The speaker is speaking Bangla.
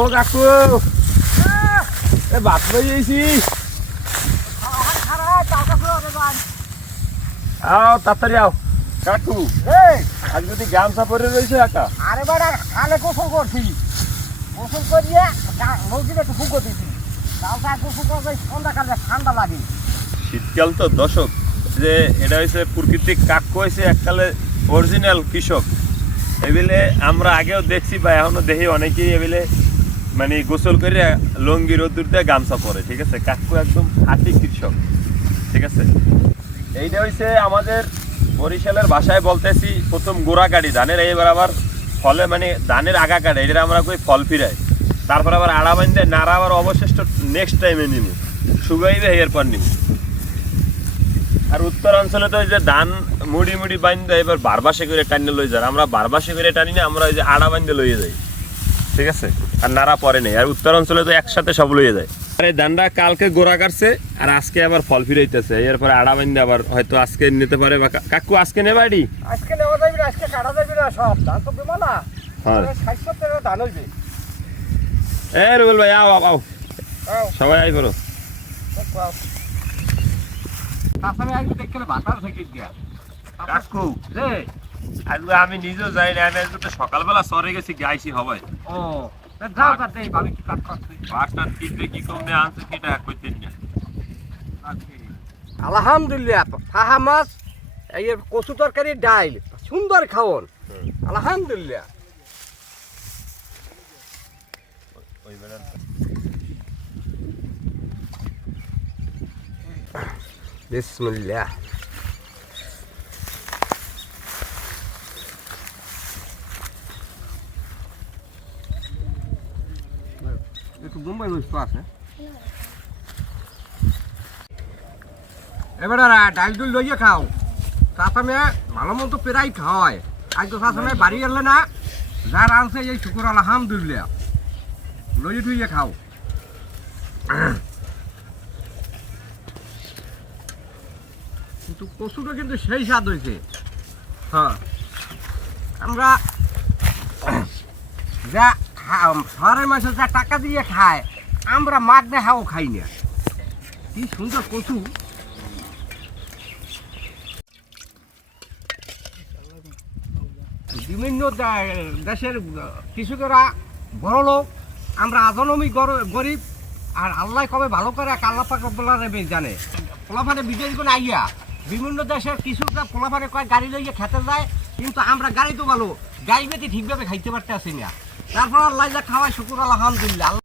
ও কাকু? এ লই আইছি। আও তাড়াতাড়ি আও। কাকু আজ যদি গামছা পরে রয়েছে একা? আরে বাড়া খালে গোসল করছি। গোসল করিয়ে নদীতে একটু ফুকো দিছি। তারপর গোসল করে সন্ধ্যাকালে ঠান্ডা লাগে। শীতকাল তো দশক। যে এটা হয়েছে প্রাকৃতিক কাক্য হয়েছে এককালে অরিজিনাল কৃষক। এবিলে আমরা আগেও দেখছি বা এখনও দেখি অনেকেই এবিলে মানে গোসল করে লঙ্গি, রোদ্দুর দিয়ে গামছা পরে, ঠিক আছে? কাকু একদম খাঁটি কৃষক, ঠিক আছে? এইটা হয়েছে আমাদের বরিশালের ভাষায় বলতেছি প্রথম গোড়া কাটি ধানের এইবার আবার ফলে মানে ধানের আগা কাটে এটা আমরা কই ফল ফিরাই। তারপর আবার আড়া বান্ধে নাড়া আবার অবশিষ্ট নেক্সট টাইমে নিব শুকাইবে এরপর নিব আর উত্তর অঞ্চলে তো যে ধান মুড়ি মুড়ি বান্ধে এবার বারবাসে করে টানিয়ে লই যায় আমরা বারবাসে করে টানি না, আমরা ওই যে আড়া বান্ধে লইয়ে যাই, ঠিক আছে? আর নাড়া পরে নেই। আর উত্তর অঞ্চলে তো একসাথে সব লইয়ে যায়। আর এই ধানটা কালকে গোড়া কাটছে আর আজকে আবার ফল ফিরাইতেছে। এরপরে আড়া বান্ধে আবার হয়তো আজকে নিতে পারে বা কাকু আজকে নেবা এটি আজকে নেওয়া যাবে না আজকে কাটা যাবে না সব। ধান তো বিমানা হ্যাঁ। ষাট সত্তর ধান হয়েছে এ রুবেল ভাই আও আও, সবাই আই করো কাকু। রে আজকে আমি নিজেও যাই না আমি আজকে সকালবেলা সরে গেছি গাইছি হবাই। ও। যাও তাতে ভাবি কি কাট করছি? পাঁচটা কিনতে কি কমে আনছে কিটা কইতেন না আলহামদুলিল্লাহ ফাহা মাছ এই কচু তরকারি ডাইল সুন্দর খাওন। আলহামদুলিল্লাহ। বিসমিল্লাহ। আছে। এবার ডাল ডুল লইয়ে খাও। সাসামে ভালো মতো পেরাই খাওয়ায়। আজ তো সাসামে বাড়ি এলে না যার আনছে এই শুকুর আলহামদুলিল্লাহ লইয়ে টুইয়ে খাও। কিন্তু কচুটা কিন্তু সেই স্বাদ হয়েছে। হ্যাঁ। আমরা যা শহরের মানুষ যা টাকা দিয়ে খায়, আমরা মাগ দেখাও খাই না। কি সুন্দর কচু। বিভিন্ন দেশের কৃষকেরা বড় লোক, আমরা আজনমি গর- গরিব, আর আল্লাহ কবে ভালো করে এক আল্লাহ পাক বলার জানে। পোলাফানে বিদেশ করে আইয়া, বিভিন্ন দেশের কৃষকরা পোলাফানে কয় গাড়ি লইয়া খেতে যায়, কিন্তু আমরা গাড়ি তো ভালো, গাড়ি বেটি ঠিকভাবে খাইতে পারতে আসি না। তারপর আল্লাহ যা খাওয়ায় শুকুর আলহামদুলিল্লাহ